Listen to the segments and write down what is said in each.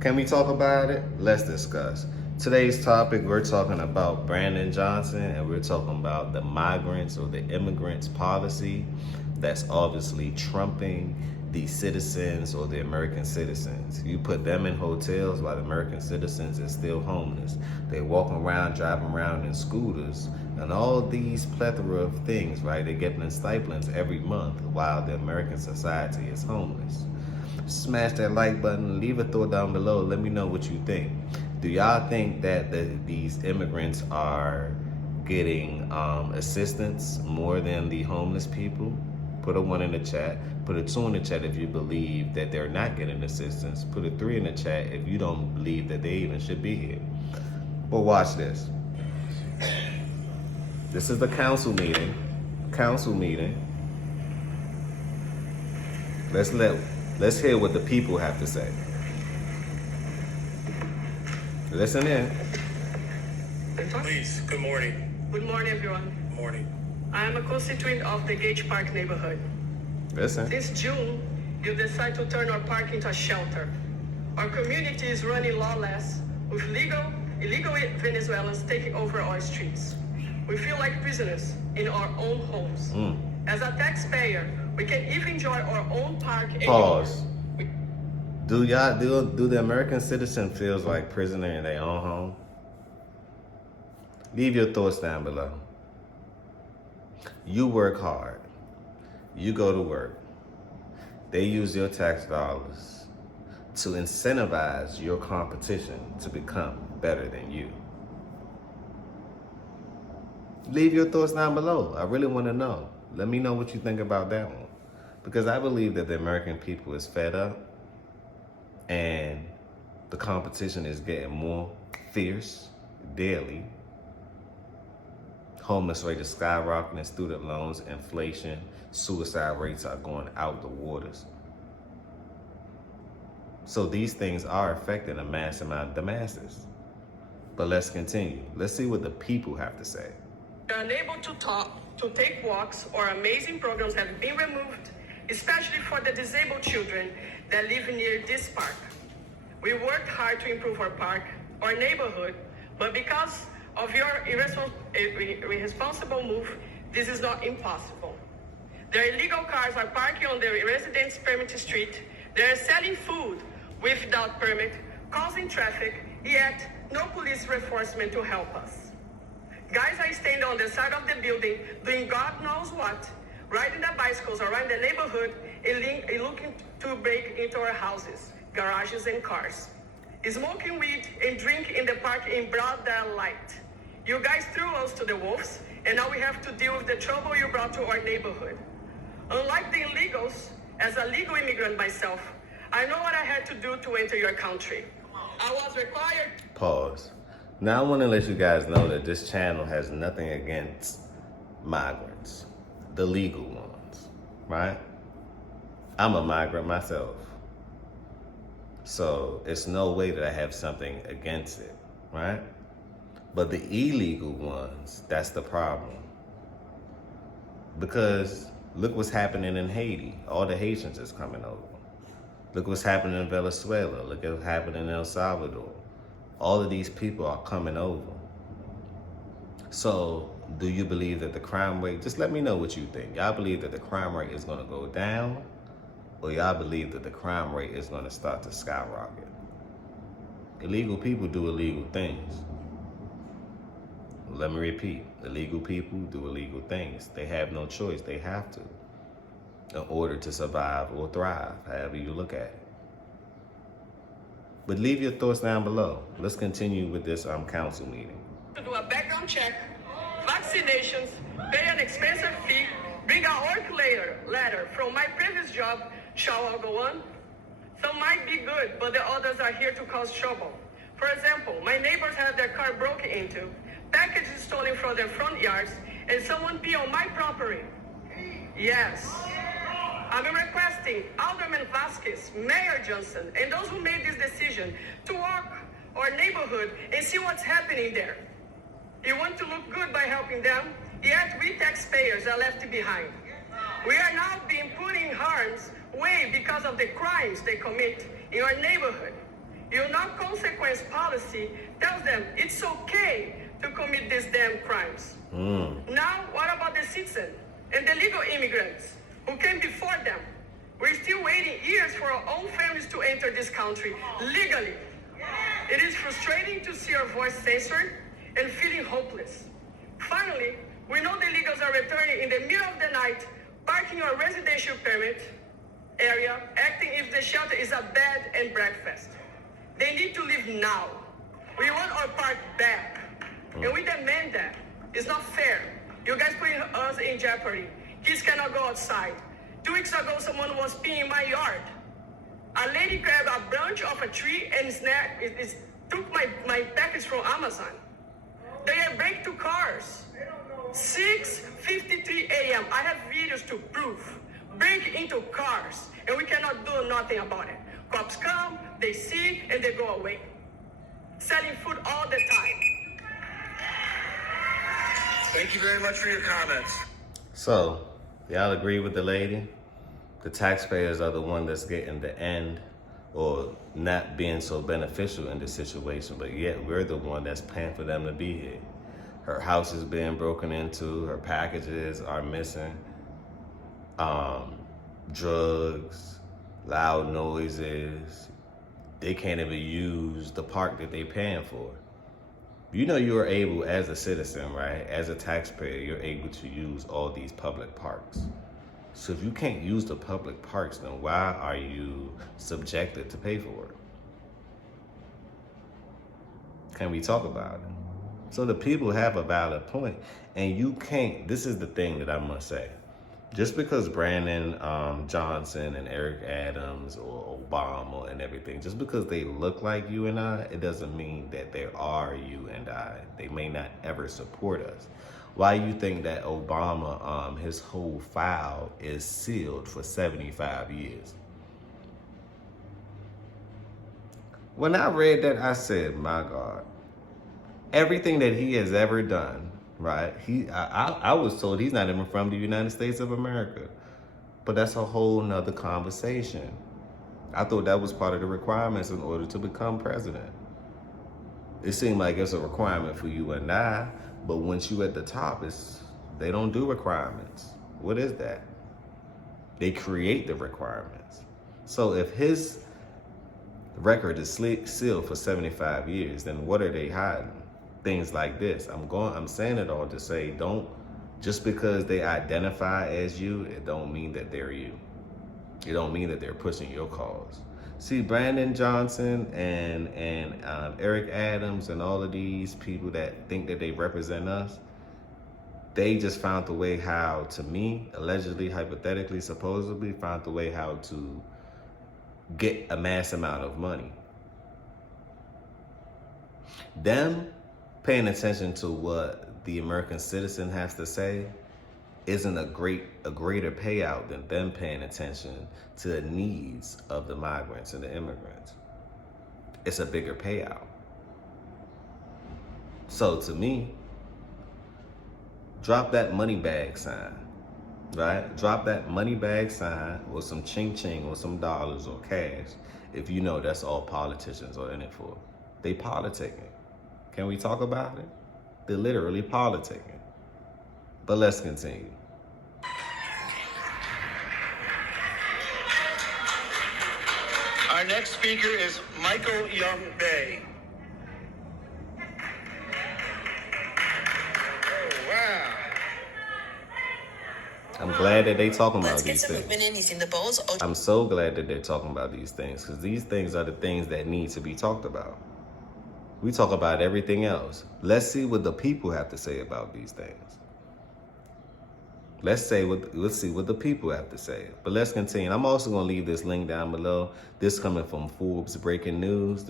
Can we talk about it? Let's discuss. Today's topic, we're talking about Brandon Johnson, and we're talking about the migrants or the immigrants policy that's obviously trumping the citizens or the American citizens. You put them in hotels while the American citizens is still homeless. They walk around, driving around in scooters, and all these plethora of things, right? They're getting stipends every month while the American society is homeless. Smash that like button, leave a thought down below, let me know what you think. Do y'all think that these immigrants are getting assistance more than the homeless people? Put a 1 in the chat, put a 2 in the chat if you believe that they're not getting assistance, put a 3 in the chat if you don't believe that they even should be here. But watch this. This is the council meeting. Let's hear what the people have to say. Listen in. Please, good morning. Good morning, everyone. Good morning. I am a constituent of the Gage Park neighborhood. Listen. Since June, you decided to turn our park into a shelter. Our community is running lawless, with illegal Venezuelans taking over our streets. We feel like prisoners in our own homes. As a taxpayer, we can't even enjoy our own park anymore. Pause. Do the American citizen feels like prisoner in their own home? Leave your thoughts down below. You work hard. You go to work. They use your tax dollars to incentivize your competition to become better than you. Leave your thoughts down below. I really want to know. Let me know what you think about that one. Because I believe that the American people is fed up and the competition is getting more fierce daily. Homeless rate is skyrocketing, student loans, inflation, suicide rates are going out the waters. So these things are affecting the masses. But let's continue. Let's see what the people have to say. We are unable to talk, to take walks, or amazing programs have been removed, especially for the disabled children that live near this park. We worked hard to improve our park, our neighborhood, but because of your irresponsible move, this is not impossible. Their illegal cars are parking on the residents' permit street. They are selling food without permit, causing traffic, yet no police reinforcement to help us. Guys are standing on the side of the building, doing God knows what, riding their bicycles around the neighborhood and looking to break into our houses, garages, and cars. Smoking weed and drink in the park in broad daylight. You guys threw us to the wolves, and now we have to deal with the trouble you brought to our neighborhood. Unlike the illegals, as a legal immigrant myself, I know what I had to do to enter your country. I was required. Pause. Now I want to let you guys know that this channel has nothing against migrants, the legal ones, right? I'm a migrant myself. So it's no way that I have something against it, right? But the illegal ones, that's the problem. Because look what's happening in Haiti. All the Haitians is coming over. Look what's happening in Venezuela. Look what's happening in El Salvador. All of these people are coming over. So do you believe that the crime rate, just let me know what you think. Y'all believe that the crime rate is gonna go down, or y'all believe that the crime rate is gonna start to skyrocket? Illegal people do illegal things. Let me repeat, illegal people do illegal things. They have no choice, they have to, in order to survive or thrive, however you look at it. But leave your thoughts down below. Let's continue with this council meeting. To do a background check, vaccinations, pay an expensive fee, bring a work letter from my previous job. Shall I go on? Some might be good, but the others are here to cause trouble. For example, my neighbors had their car broken into, packages stolen from their front yards, and someone pee on my property. Yes. I'm requesting Alderman Vasquez, Mayor Johnson, and those who made this decision to walk our neighborhood and see what's happening there. You want to look good by helping them, yet we taxpayers are left behind. We are now being put in harm's way because of the crimes they commit in our neighborhood. You know Migrants policy tells them it's okay to commit these damn crimes. Now, what about the citizens and the legal immigrants who came before them? We're still waiting years for our own families to enter this country legally. It is frustrating to see our voice censored and feeling hopeless. Finally, we know the illegals are returning in the middle of the night, parking our residential permit area, acting if the shelter is a bed and breakfast. They need to leave now. We want our park back, and we demand that. It's not fair. You guys putting us in jeopardy. Kids cannot go outside. 2 weeks ago, someone was peeing in my yard. A lady grabbed a branch of a tree and took my package from Amazon. They break two cars. 6:53 a.m. I have videos to prove. Break into cars, and we cannot do nothing about it. Cops come, they see, and they go away. Selling food all the time. Thank you very much for your comments. So, y'all agree with the lady? The taxpayers are the one that's getting the end or not being so beneficial in this situation, but yet we're the one that's paying for them to be here. Her house is being broken into, her packages are missing, drugs, loud noises. They can't even use the park that they're paying for. You know you are able, as a citizen, right, as a taxpayer, you're able to use all these public parks. So if you can't use the public parks, then why are you subjected to pay for it? Can we talk about it? So the people have a valid point, and you can't, this is the thing that I must say. Just because Brandon Johnson and Eric Adams or Obama and everything, just because they look like you and I, it doesn't mean that they are you and I. They may not ever support us. Why you think that Obama, his whole file is sealed for 75 years? When I read that, I said, my God, everything that he has ever done, right? I was told he's not even from the United States of America. But that's a whole nother conversation. I thought that was part of the requirements in order to become president. It seemed like it's a requirement for you and I, but once you at the top, they don't do requirements. What is that? They create the requirements. So if his record is sealed for 75 years, then what are they hiding? Things like this. I'm saying it all to say, don't, just because they identify as you, it don't mean that they're you. It don't mean that they're pushing your cause. See, Brandon Johnson and Eric Adams and all of these people that think that they represent us, they just found the way how, to me, allegedly, hypothetically, supposedly, found the way how to get a mass amount of money. Them paying attention to what the American citizen has to say isn't a greater payout than them paying attention to the needs of the migrants and the immigrants. It's a bigger payout. So to me, drop that money bag sign, right? Drop that money bag sign or some ching-ching or some dollars or cash if you know that's all politicians are in it for. They politicking. Can we talk about it? They're literally politicking. But let's continue. Our next speaker is Michael Young Bay. Oh, wow. I'm glad that they talking about Let's get these some movement things. in using the bowls. I'm so glad that they're talking about these things, because these things are the things that need to be talked about. We talk about everything else. Let's see what the people have to say about these things. Let's see what the people have to say. But let's continue. I'm also going to leave this link down below. This coming from Forbes Breaking News.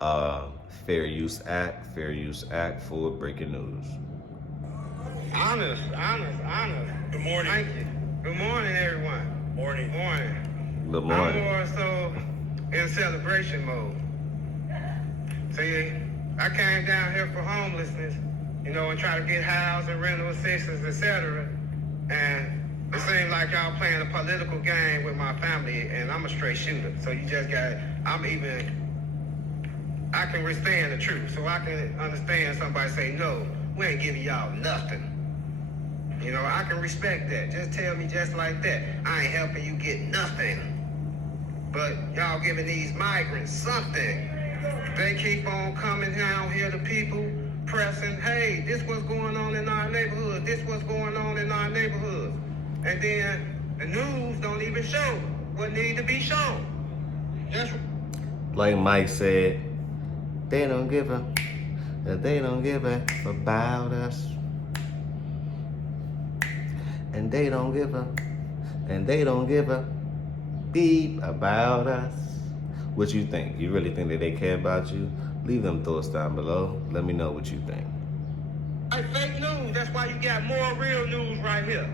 Fair Use Act, Forbes Breaking News. Honest. Good morning. Thank you. Good morning, everyone. Morning. Good I'm morning. more so in celebration mode. See, I came down here for homelessness, and try to get housing, rental assistance, etc. And It seems like y'all playing a political game with my family, and I'm a straight shooter. So you just got, I can withstand the truth. So I can understand somebody say, no, we ain't giving y'all nothing. You know, I can respect that. Just tell me just like that. I ain't helping you get nothing. But y'all giving these migrants something. They keep on coming down here to people, pressing, hey, this what's going on in our neighborhood. This what's going on in our neighborhood. And then the news don't even show what need to be shown. Just Like Mike said, they don't give a about us. And they don't give a beep about us. What you think? You really think that they care about you? Leave them thoughts down below. Let me know what you think. like fake news. That's why you got more real news right here.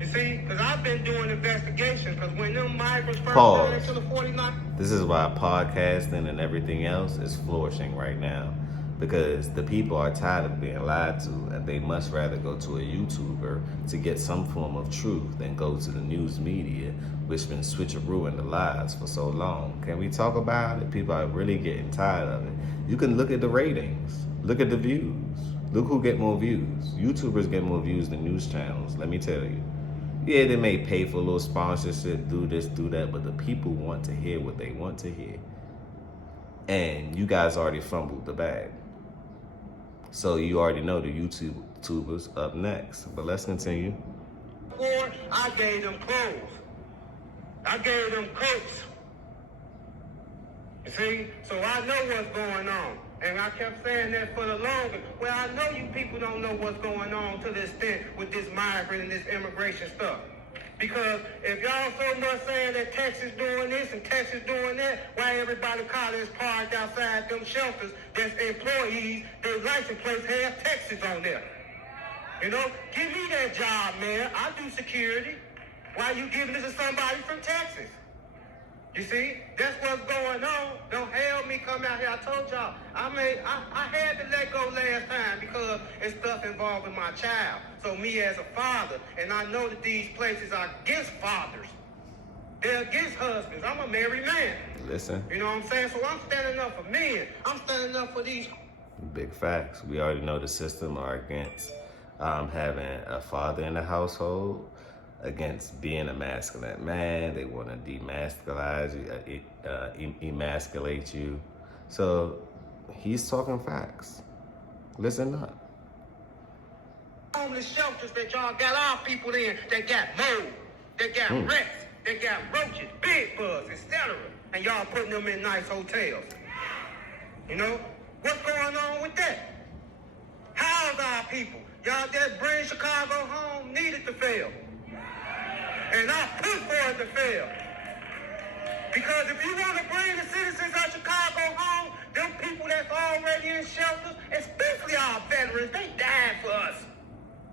You see? Because I've been doing investigations. Because when them migrants first got into the 49... This is why podcasting and everything else is flourishing right now. Because the people are tired of being lied to, and they much rather go to a YouTuber to get some form of truth than go to the news media, which been switcherooing the lies for so long. Can we talk about it? People are really getting tired of it. You can look at the ratings, look at the views. Look who get more views. YouTubers get more views than news channels, let me tell you. Yeah, they may pay for a little sponsorship, do this, do that, but the people want to hear what they want to hear. And you guys already fumbled the bag. So you already know the YouTubers up next. But let's continue. I gave them clothes. I gave them coats. You see? So I know what's going on. And I kept saying that for the longest. Well, I know you people don't know what's going on to the extent with this migrant and this immigration stuff. Because if y'all so much saying that Texas doing this and Texas doing that, why everybody college parked outside them shelters that's employees, their license plates have Texas on there? You know, give me that job, man. I do security. Why you giving this to somebody from Texas? You see, that's what's going on. Don't hell me come out here. I told y'all, I had to let go last time because it's stuff involving my child. So me as a father, and I know that these places are against fathers. They're against husbands. I'm a married man. Listen. You know what I'm saying? So I'm standing up for men. I'm standing up for these. Big facts. We already know the system are against having a father in the household, against being a masculine man. They want to demasculate you, emasculate you. So he's talking facts. Listen up. Homeless shelters that y'all got our people in, that got mold, that got rats, that got roaches, bed bugs, etc. And y'all putting them in nice hotels. You know? What's going on with that? How's our people? Y'all that bring Chicago home needed to fail. And I put for it to fail. Because if you want to bring the citizens of Chicago home, them people that's already in shelters, especially our veterans, they died for us.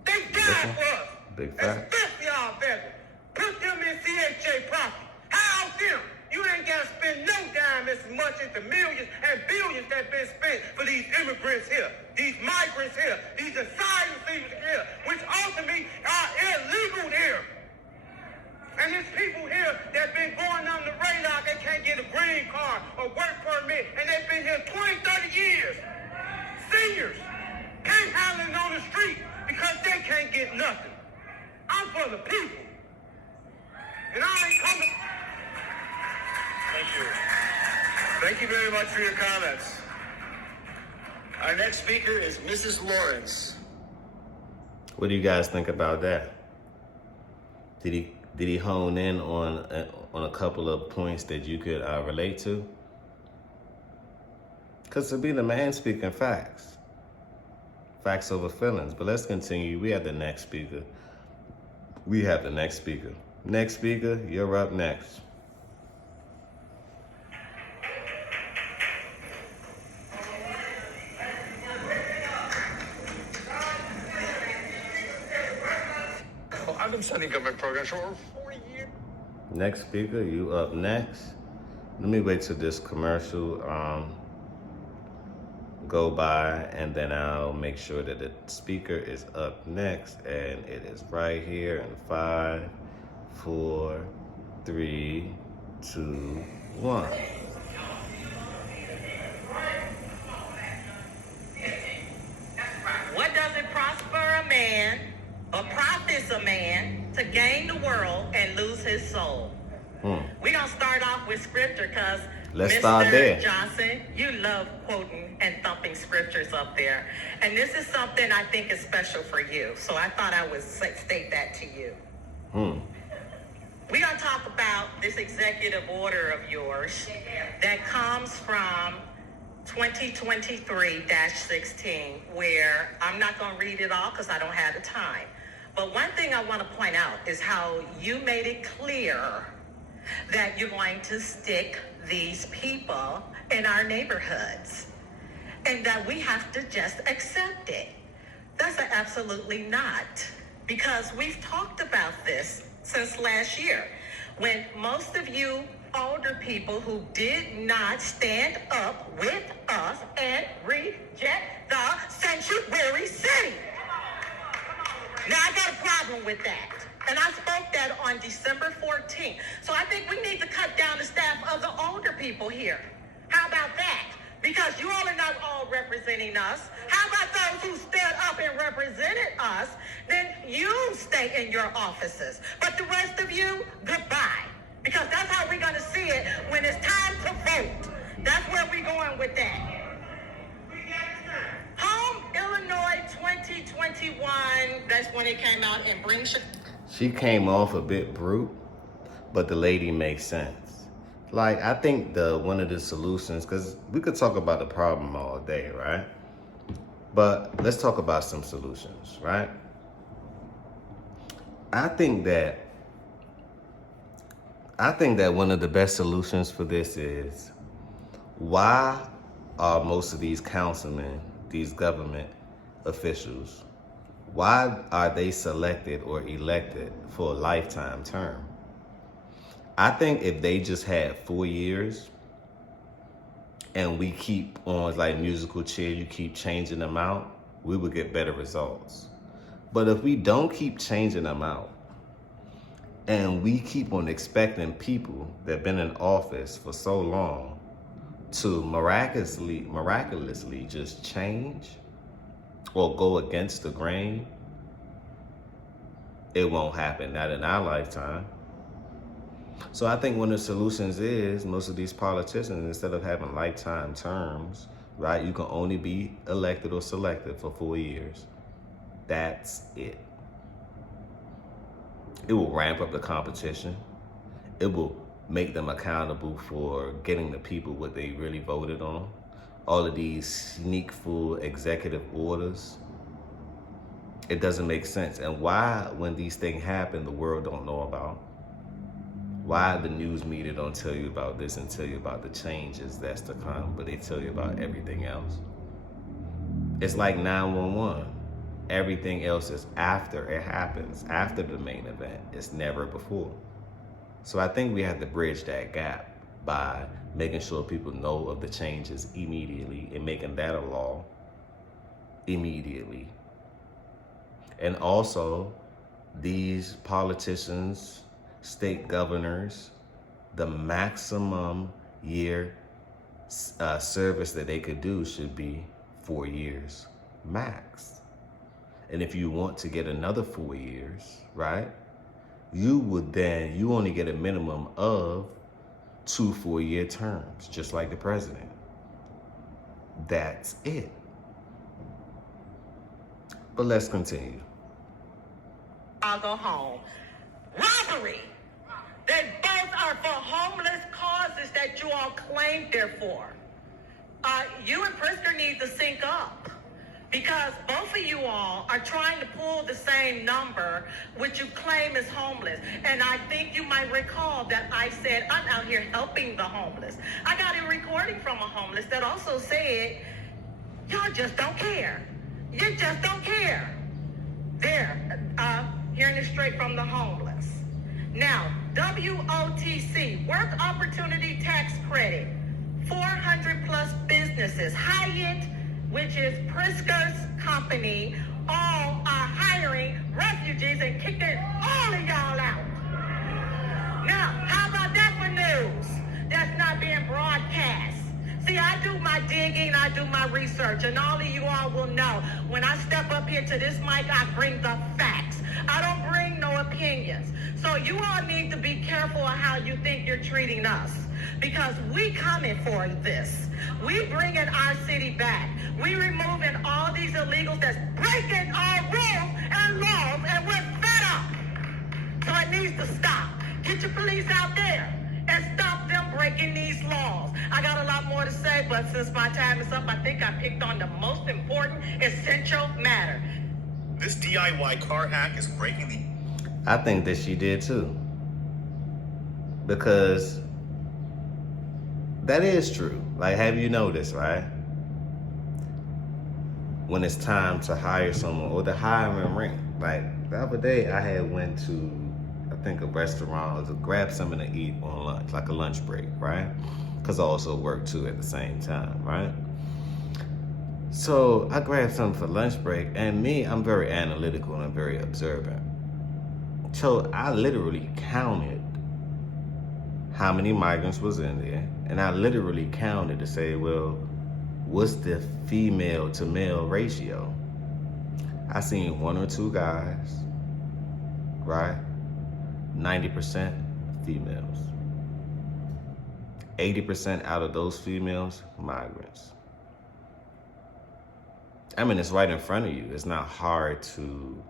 They died for us. Big fact. Especially our veterans. Put them in CHA property. House them. You ain't got to spend no dime as much as the millions and billions that been spent for these immigrants here, these migrants here, these asylum seekers here, which ultimately are illegal here. And there's people here that been going on the radar, they can't get a green card or work permit, and they've been here 20, 30 years. Seniors, panhandling on the street because they can't get nothing. I'm for the people. And I ain't coming. Thank you. Thank you very much for your comments. Our next speaker is Mrs. Lawrence. What do you guys think about that? Did he hone in on a couple of points that you could relate to? Because to be the man speaking facts. Facts over feelings. But let's continue. We have the next speaker. Next speaker, you're up next. I've been studying government programs for over 40 years. Next speaker, you up next. Let me wait till this commercial go by, and then I'll make sure that the speaker is up next, and it is right here in 5, 4, 3, 2, 1. What does it prosper a man or profits a man to gain the world and lose his soul? We're going to start off with scripture because Let's start there. Mr. Johnson, you love quoting and thumping scriptures up there. And this is something I think is special for you. So I thought I would state that to you. We're going to talk about this executive order of yours that comes from 2023-16, where I'm not going to read it all because I don't have the time. But one thing I want to point out is how you made it clear that you're going to stick these people in our neighborhoods and that we have to just accept it. That's absolutely not, because we've talked about this since last year when most of you older people who did not stand up with us and reject the sanctuary city. Now, I got a problem with that. And I spoke that on December 14th. So I think we need to cut down the staff of the older people here. How about that? Because you all are not all representing us. How about those who stood up and represented us? Then you stay in your offices. But the rest of you, goodbye. Because that's how we're going to see it when it's time to vote. That's where we're going with that. Home Illinois 2021, that's when it came out, and bring She came off a bit brute, but the lady makes sense. Like, I think one of the solutions, because we could talk about the problem all day, right? But let's talk about some solutions, right? I think that one of the best solutions for this is, why are most of these councilmen, these government officials, why are they selected or elected for a lifetime term? I think if they just had 4 years and we keep on like musical chair, you keep changing them out, we would get better results. But if we don't keep changing them out and we keep on expecting people that have been in office for so long to miraculously just change or go against the grain, it won't happen, not in our lifetime. So I think one of the solutions is most of these politicians, instead of having lifetime terms, right, you can only be elected or selected for 4 years. That's it. It will ramp up the competition. It will make them accountable for getting the people what they really voted on. All of these sneakful executive orders, it doesn't make sense. And why, when these things happen, the world don't know about? Why the news media don't tell you about this and tell you about the changes that's to come, but they tell you about everything else? It's like 911. Everything else is after it happens, after the main event. It's never before. So I think we have to bridge that gap by making sure people know of the changes immediately and making that a law immediately. And also, these politicians, state governors, the maximum year service that they could do should be 4 years max. And if you want to get another 4 years, right, you only get a minimum of 2 4-year terms, just like the president. That's it. But let's continue. I'll go home. Robbery. They both are for homeless causes that you all claimed they're for. You and Pritzker need to sync up, because both of you all are trying to pull the same number, which you claim is homeless. And I think you might recall that I said, I'm out here helping the homeless. I got a recording from a homeless that also said, y'all just don't care. You just don't care. There, hearing it straight from the homeless. Now, WOTC, Work Opportunity Tax Credit, 400 plus businesses. Hyatt, which is Pritzker's company, all are hiring refugees and kicking all of y'all out. Now, how about that for news that's not being broadcast? See, I do my digging, I do my research, and all of you all will know when I step up here to this mic, I bring the facts. I don't bring no opinions. So you all need to be careful of how you think you're treating us, because we coming for this. We bringing our city back. We removing all these illegals that's breaking our rules and laws, and we're fed up. So it needs to stop. Get your police out there and stop them breaking these laws. I got a lot more to say, but since my time is up, I think I picked on the most important, essential matter. This DIY car hack is breaking the... I think that she did too. Because that is true. Like, have you noticed, right? When it's time to hire someone or the hiring ring. Like, the other day I had went to, I think, a restaurant to grab something to eat on lunch, like a lunch break, right? Because I also work too at the same time, right? So I grabbed something for lunch break, and me, I'm very analytical and I'm very observant. So I literally counted how many migrants was in there, and I literally counted to say, well, what's the female to male ratio? I seen one or two guys, right? 90% females. 80% out of those females, migrants. I mean, it's right in front of you. It's not hard to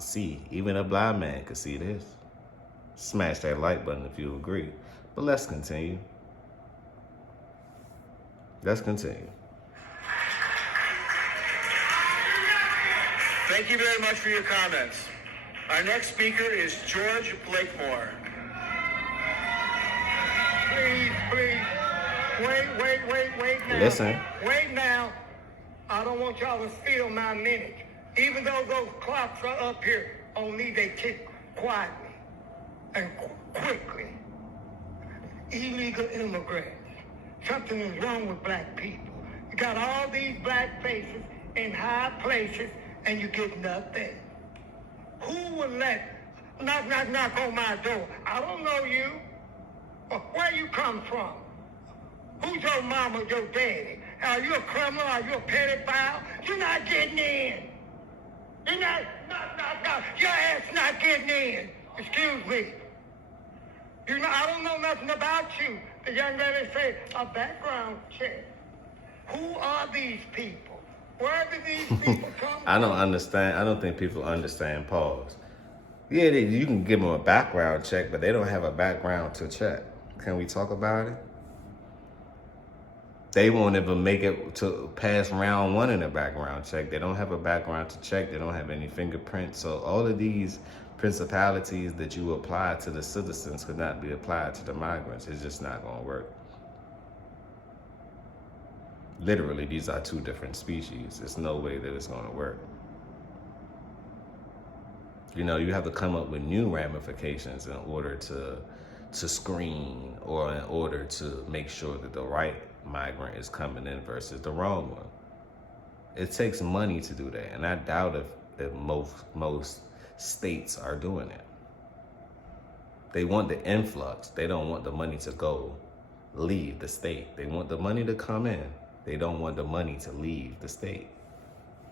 see. Even a blind man could see this. Smash that like button if you agree. But let's continue. Let's continue. Thank you very much for your comments. Our next speaker is George Blakemore. Please. Wait now. Listen. Wait now. I don't want y'all to steal my minute. Even though those clocks are up here on me, they tick quietly and quickly. Illegal immigrants. Something is wrong with black people. You got all these black faces in high places and you get nothing. Who will knock on my door? I don't know you. Where you come from? Who's your mama, your daddy? Are you a criminal? Are you a pedophile? You're not getting in. You're not, your ass not getting in. Excuse me. I don't know nothing about you. The young lady said, a background check. Who are these people? Where do these people come from? I don't understand. I don't think people understand pause. Yeah, you can give them a background check, but they don't have a background to check. Can we talk about it? They won't even make it to pass round one in a background check. They don't have a background to check. They don't have any fingerprints. So all of these principalities that you apply to the citizens could not be applied to the migrants. It's just not going to work. Literally, these are two different species. There's no way that it's going to work. You know, you have to come up with new ramifications in order to screen or in order to make sure that the right migrant is coming in versus the wrong one. It takes money to do that, and I doubt if most states are doing it. They want the influx. They don't want the money to leave the state. They want the money to come in. They don't want the money to leave the state.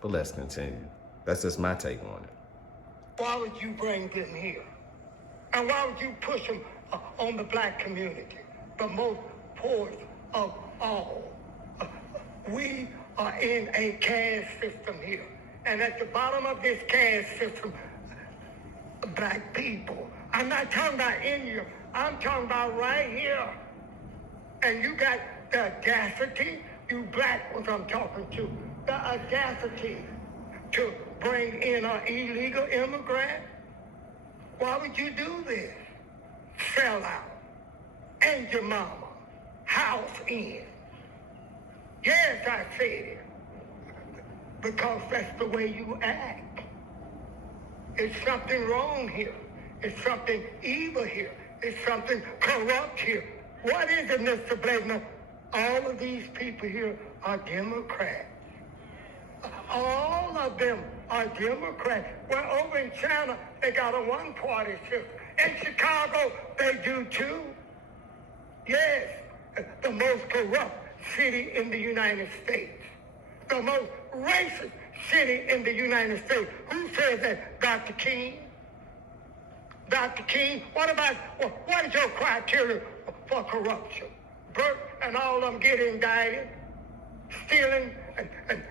But let's continue. That's just my take on it. Why would you bring them here? And why would you push them on the black community, the most poor of all? We are in a caste system here. And at the bottom of this caste system, black people. I'm not talking about India. I'm talking about right here. And you got the audacity, you black ones I'm talking to, the audacity to bring in an illegal immigrant? Why would you do this? Sell out. And your mama. House in. Yes, I said it. Because that's the way you act. It's something wrong here. It's something evil here. It's something corrupt here. What is it, Mr. Blakeman? All of these people here are Democrats. All of them are Democrats. Well, over in China, they got a one-party system. In Chicago, they do too. Yes, the most corrupt city in the United States. The most racist city in the United States. Who says that, Dr. King? Dr. King, what is your criteria for corruption? Burke and all of them get indicted, stealing, and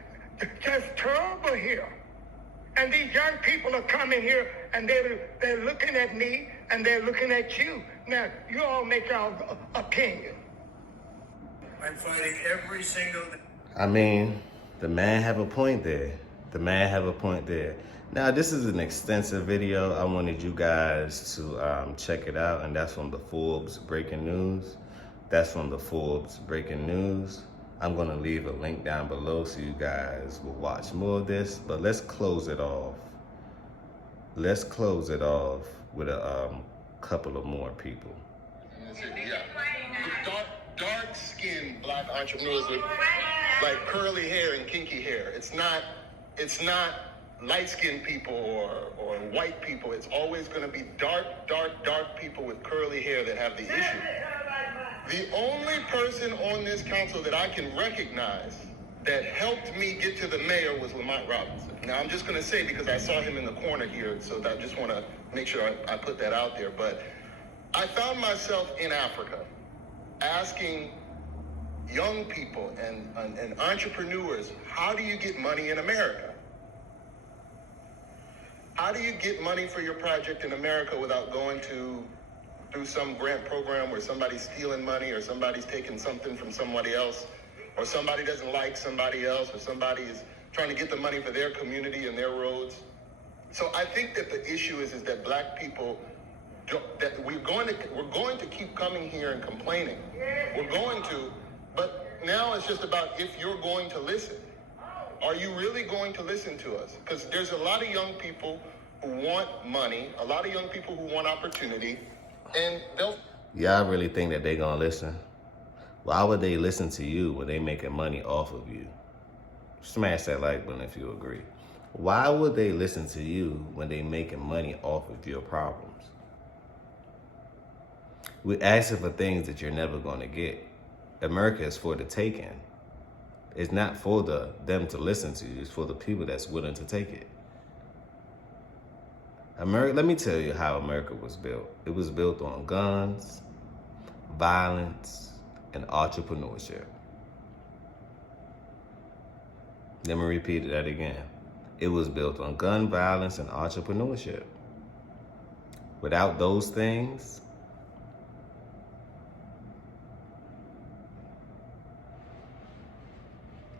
just terrible here. And these young people are coming here, and they're looking at me, and they're looking at you. Now, you all make your opinion. I'm fighting every single day. I mean, the man have a point there. The man have a point there. Now, this is an extensive video. I wanted you guys to check it out, and that's from the Forbes Breaking News. That's from the Forbes Breaking News. I'm gonna leave a link down below so you guys will watch more of this, but let's close it off. Let's close it off with a couple of more people. Yeah. Dark-skinned black entrepreneurs with like curly hair and kinky hair. It's not light-skinned people or white people. It's always going to be dark people with curly hair that have the issue. The only person on this council that I can recognize that helped me get to the mayor was Lamont Robinson. Now, I'm just going to say, because I saw him in the corner here, so I just want to make sure I put that out there. But I found myself in Africa asking young people and entrepreneurs, how do you get money in America? How do you get money for your project in America without going through some grant program where somebody's stealing money or somebody's taking something from somebody else, or somebody doesn't like somebody else, or somebody is trying to get the money for their community and their roads? So I think that the issue is that black people, that we're going to keep coming here and complaining. We're going to, but now it's just about if you're going to listen. Are you really going to listen to us? Because there's a lot of young people who want money, a lot of young people who want opportunity, and they'll... Y'all really think that they gonna listen? Why would they listen to you when they making money off of you? Smash that like button if you agree. Why would they listen to you when they making money off of your problems? We're asking for things that you're never gonna get. America is for the taking. It's not for them to listen to you. It's for the people that's willing to take it. America, let me tell you how America was built. It was built on guns, violence, and entrepreneurship. Let me repeat that again. It was built on gun violence and entrepreneurship. Without those things,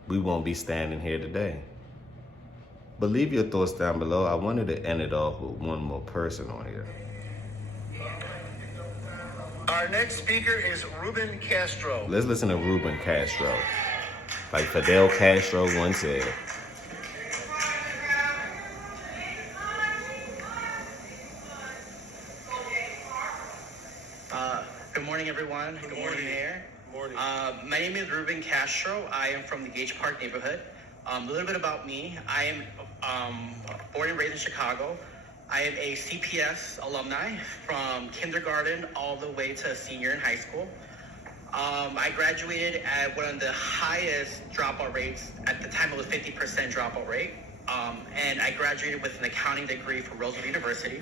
we won't be standing here today. But leave your thoughts down below. I wanted to end it off with one more person on here. Our next speaker is Ruben Castro. Let's listen to Ruben Castro. Like Fidel Castro once said. Good morning, everyone. Good morning, Mayor. Morning. My name is Ruben Castro. I am from the Gage Park neighborhood. A little bit about me. I am born and raised in Chicago. I am a CPS alumni from kindergarten all the way to senior in high school. I graduated at one of the highest dropout rates. At the time, it was 50% dropout rate. And I graduated with an accounting degree from Roosevelt University.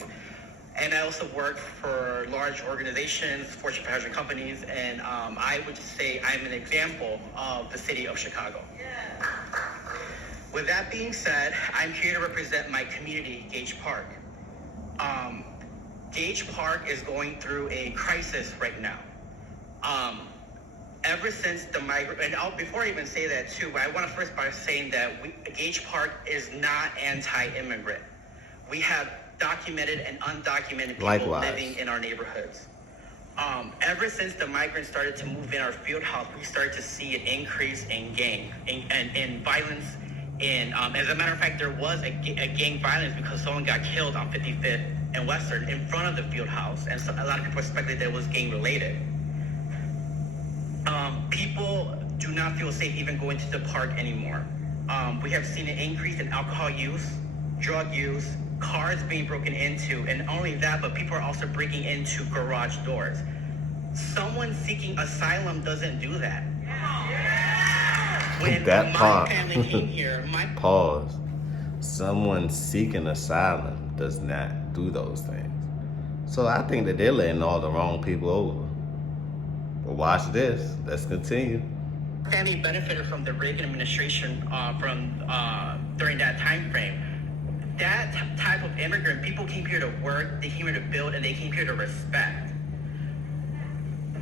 And I also worked for large organizations, Fortune 500 companies, and I would say I'm an example of the city of Chicago. Yeah. With that being said, I'm here to represent my community, Gage Park. Gage Park is going through a crisis right now. Ever since the migrant, and before I even say that too, I want to first start saying that Gage Park is not anti-immigrant. We have documented and undocumented people living in our neighborhoods. Ever since the migrants started to move in our field house, we started to see an increase in in violence. As a matter of fact, there was a gang violence because someone got killed on 55th and Western in front of the field house, and so a lot of people speculated that it was gang related. People do not feel safe even going to the park anymore. We have seen an increase in alcohol use, drug use, cars being broken into, and not only that, but people are also breaking into garage doors. Someone seeking asylum doesn't do that. When That my part. family came here, Pause. Someone seeking asylum does not do those things. So I think that they're letting all the wrong people over. But watch this. Let's continue. family benefited from the Reagan administration during that time frame. That type of immigrant, people came here to work, they came here to build, and they came here to respect.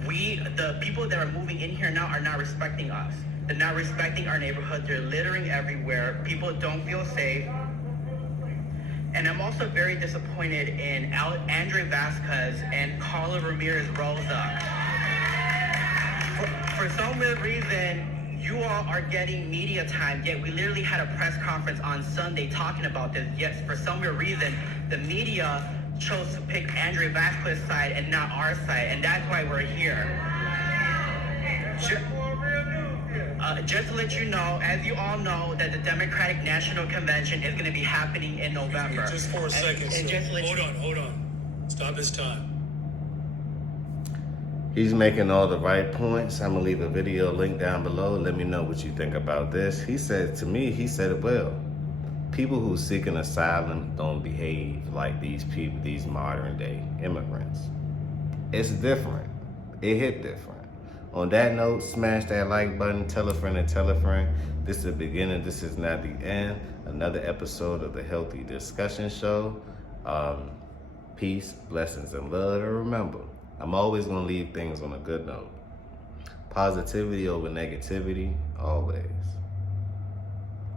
The people that are moving in here now are not respecting us. They're not respecting our neighborhood. They're littering everywhere. People don't feel safe. And I'm also very disappointed in Andre Vasquez and Carla Ramirez Rosa. For some weird reason, you all are getting media time, yet we literally had a press conference on Sunday talking about this. Yet for some weird reason, the media chose to pick Andre Vasquez's side and not our side, and that's why we're here. Just to let you know, as you all know, that the Democratic National Convention is going to be happening in November. Just for a second. And just to let Hold on. Stop this time. He's making all the right points. I'm gonna leave a video link down below. Let me know what you think about this. He said it well. People who seek an asylum don't behave like these people, these modern day immigrants. It's different. It hit different. On that note, smash that like button, tell a friend and tell a friend. This is the beginning, this is not the end. Another episode of the Healthy Discussion Show. Peace, blessings, and love. And remember, I'm always gonna leave things on a good note. Positivity over negativity, always.